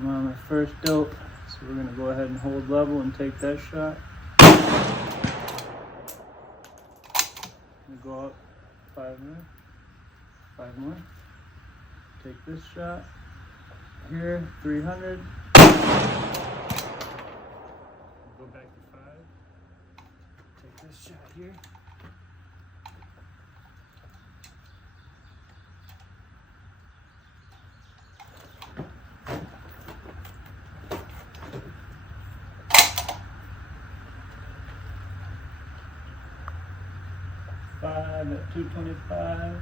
I'm on my first dope, so we're gonna go ahead and hold level and take that shot. We go up 5 more. 5 more. Take this shot. Here, 300. Go back to 5. Take this shot here. Five at 225.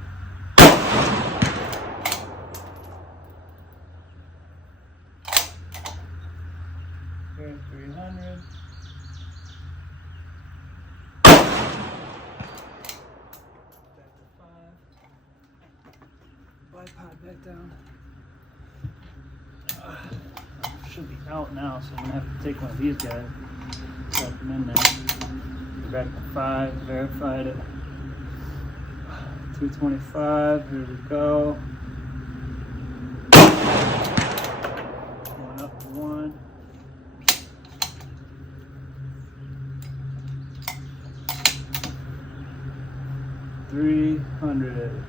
Here at 300. Back to 5. Bipod back down. Should be out now, so I'm gonna have to take one of these guys. Drop them in there. Back to 5. Verified it. 225, here we go. Going up to 1. $300.